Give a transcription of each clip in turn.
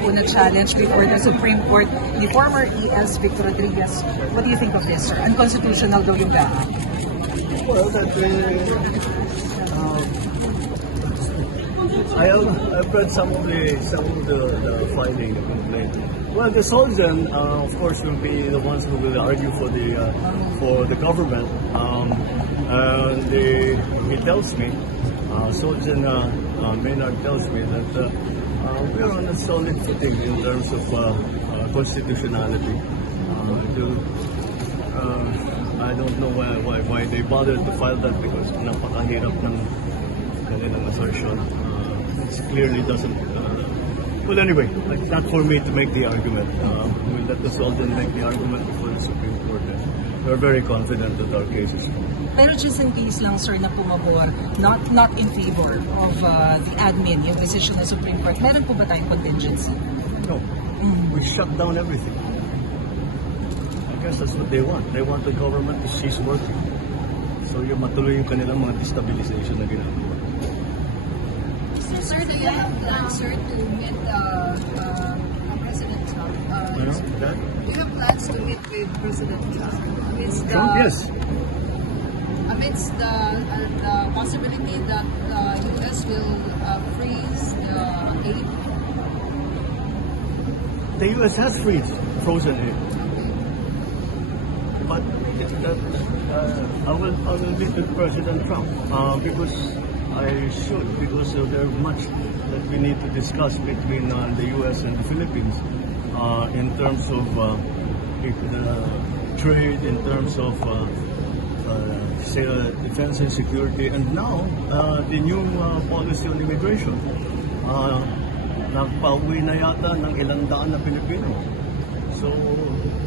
po na-challenge before the Supreme Court ni former ES Victor Rodriguez. What do you think of this, sir? Unconstitutional daw yung gaha. Well, I've read some of the filing, the complaint. Well, the Solzhen, of course, will be the ones who will argue for the government. He tells me, Solzhen Maynard tells me that we are on a solid footing in terms of constitutionality. I don't know why they bothered to file that, because napakahirap ng kanilang assertion. It clearly doesn't. Well, anyway, not for me to make the argument. We'll let the Solzhen make the argument before the Supreme Court. We're very confident that our case is true. Pero just in case lang, sir, na pumabor, not in favor of the admin, yung decision ng Supreme Court, meron po ba tayong contingency? No. We shut down everything. I guess that's what they want. They want the government to cease working. So yung matuloy yung kanilang mga destabilization na ginagawa. Sir, do you have plans, sir, to meet President Trump? Do you have plans to meet with President Trump? Yes. Amidst the possibility that the U.S. will freeze the aid? The U.S. has frozen aid. But I will meet with President Trump because there's much that we need to discuss between the U.S. and the Philippines in terms of trade, in terms of defense and security, and now the new policy on immigration. Nagpauwi na yata ng ilang daan na Pilipino. So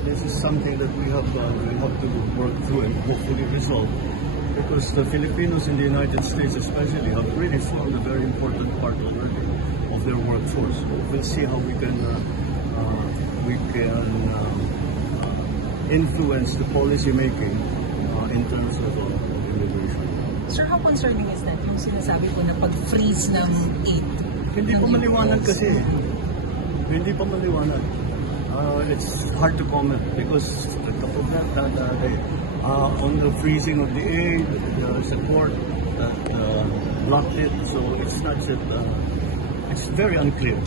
this is something that we have to work through and hopefully resolve, because the Filipinos in the United States especially have really formed a very important part already of their workforce. We'll see how we can influence the policy making in terms of immigration. Sir, how concerning is that yung sinasabi po na pag-freeze ng aid? Hindi pa maliwanag kasi. Hindi pa maliwanag. It's hard to comment because the government on the freezing of the aid, the support that blocked it. So it's not that it's very unclear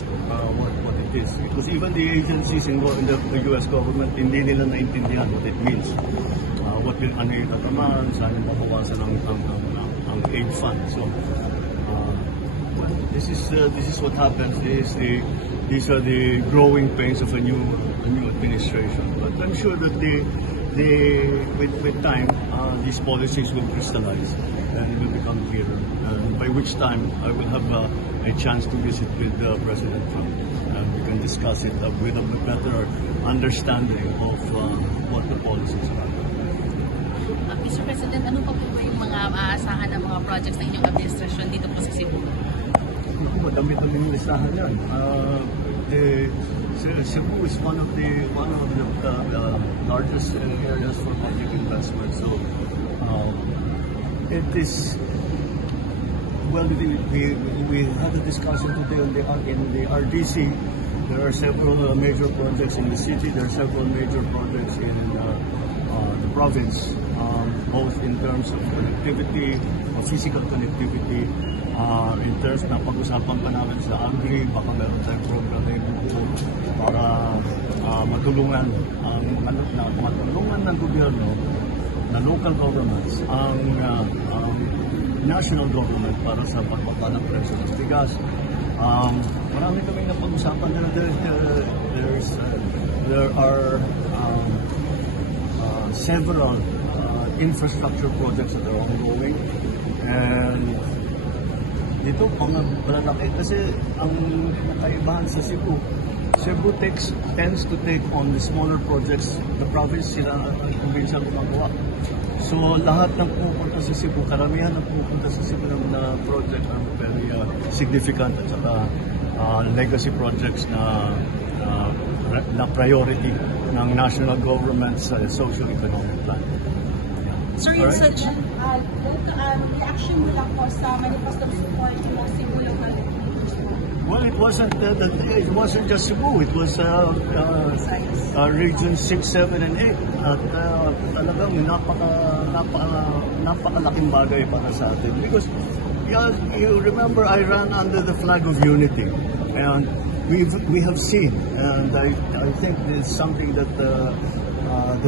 what it is, because even the agencies involved in the U.S. government, hindi nila naintindihan what it means. What will ano yung tatamaan, saan yung mabawasan ang aid fund. So this is what happens. These are the growing pains of a new administration. But I'm sure that with time these policies will crystallize and will become clearer. By which time I will have a chance to visit with President Trump, and we can discuss it with a better understanding of what the policies are. Mr. President, ano pa po yung mga maaasahan ng mga projects ng inyong administrasyon dito po sa Cebu? Madami-daming listahan yan. Cebu is one of the largest areas for public investment. So it is. Well, we had a discussion today in the RDC. There are several major projects in the city. There are several major projects in the province, both in terms of connectivity, of physical connectivity, in terms na pag-usapan pa namin sa Agri, baka meron tayong program na ibubuo para matulungan ng gobyerno, na local governments, ang national government para sa pagbaba ng presyo ng bigas. Marami kami na pag-usapan na there are several infrastructure projects that are ongoing, and dito malalaki kasi ang kaibahan sa Cebu tends to take on the smaller projects. The province sila ang probinsya gumagawa. So lahat ng pupunta sa Cebu, karamihan ng pupunta sa Cebu na project are very significant at saka legacy projects na priority ng national government's socio-economic plan. Sir, yung such reaction mo lang po sa manifesto support mo Cebu local. Well, it wasn't just Cebu. It was Region 6, 7, and 8. At talagang napakalaking bagay para sa atin. Because you remember, I ran under the flag of unity, and we have seen, and I think it's something that the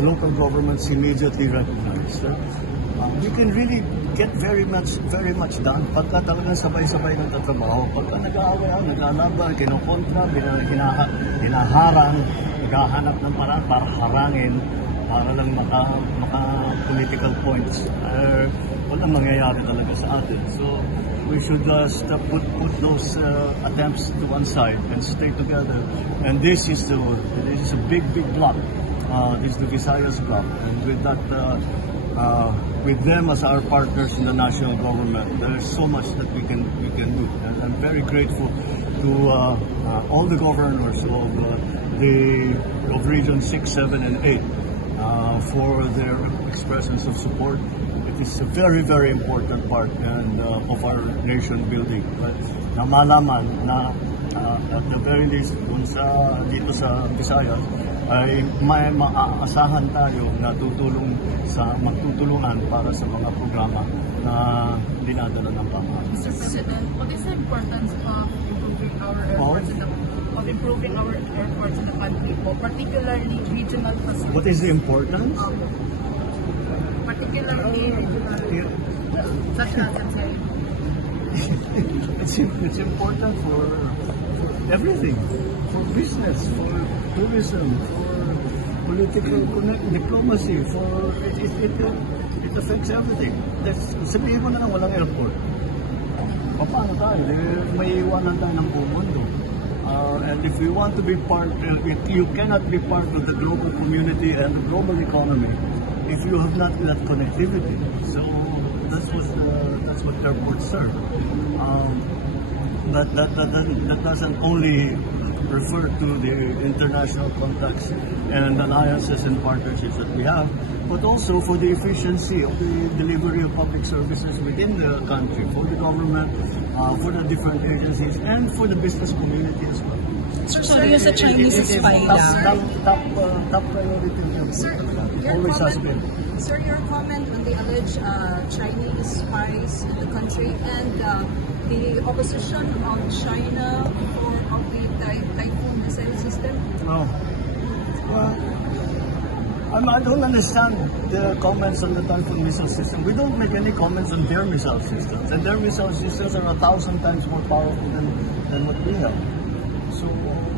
local governments immediately recognized. We can really get very much done pagka talagang sabay-sabay ng tatrabaho. Pagka nag-aaway, naglalaban, kinokontra, hinaharang, naghahanap ng paraan para harangin, para lang maka political points. Walang mangyayari talaga sa atin. So we should put those attempts to one side and stay together. And this is a big block. This is the Visayas block, and with that. With them as our partners in the national government, there is so much that we can do, and I'm very grateful to all the governors of Region 6, 7, and 8 for their expressions of support. It is a very important part of our nation building. But na malaman na at the very least dito sa Visayas ay may maaasahan tayo na magtutulungan para sa mga programa na dinadala ng pamahalaan. Mr. President, what is the importance of improving our airports in the country, particularly regional facilities? What is the importance? Particularly regional, such as It's important for everything, for business, for tourism, for political diplomacy, it affects everything. Sabihin mo na lang walang airport. Paano tayo? May iwanan tayo ng buong mundo. And if we want to be you cannot be part of the global community and the global economy if you have not that connectivity. So that's what airports serve. But that doesn't only refer to the international contacts and alliances and partnerships that we have, but also for the efficiency of the delivery of public services within the country, for the government, for the different agencies, and for the business community as well. So yung sa Chinese spy top priority. Sir, always has been. Sir, your comment on the alleged Chinese spies in the country and the opposition of China of the Typhoon missile system? No. I don't understand the comments on the Typhoon missile system. We don't make any comments on their missile systems, and their missile systems are 1,000 times more powerful than what we have. So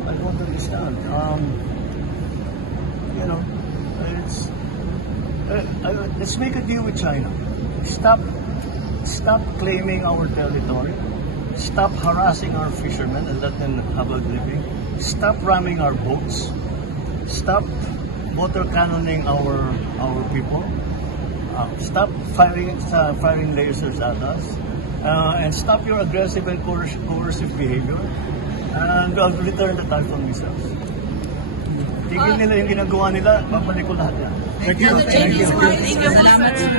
I don't understand. Let's make a deal with China. Stop claiming our territory. Stop harassing our fishermen and let them have a living. Stop ramming our boats. Stop water cannoning our people. Stop firing lasers at us. And stop your aggressive and coercive behavior. And return the Typhoon missiles. Tigil nila yung ginagawa nila, babalik ko lahat yan. Thank you. Salamat, sir.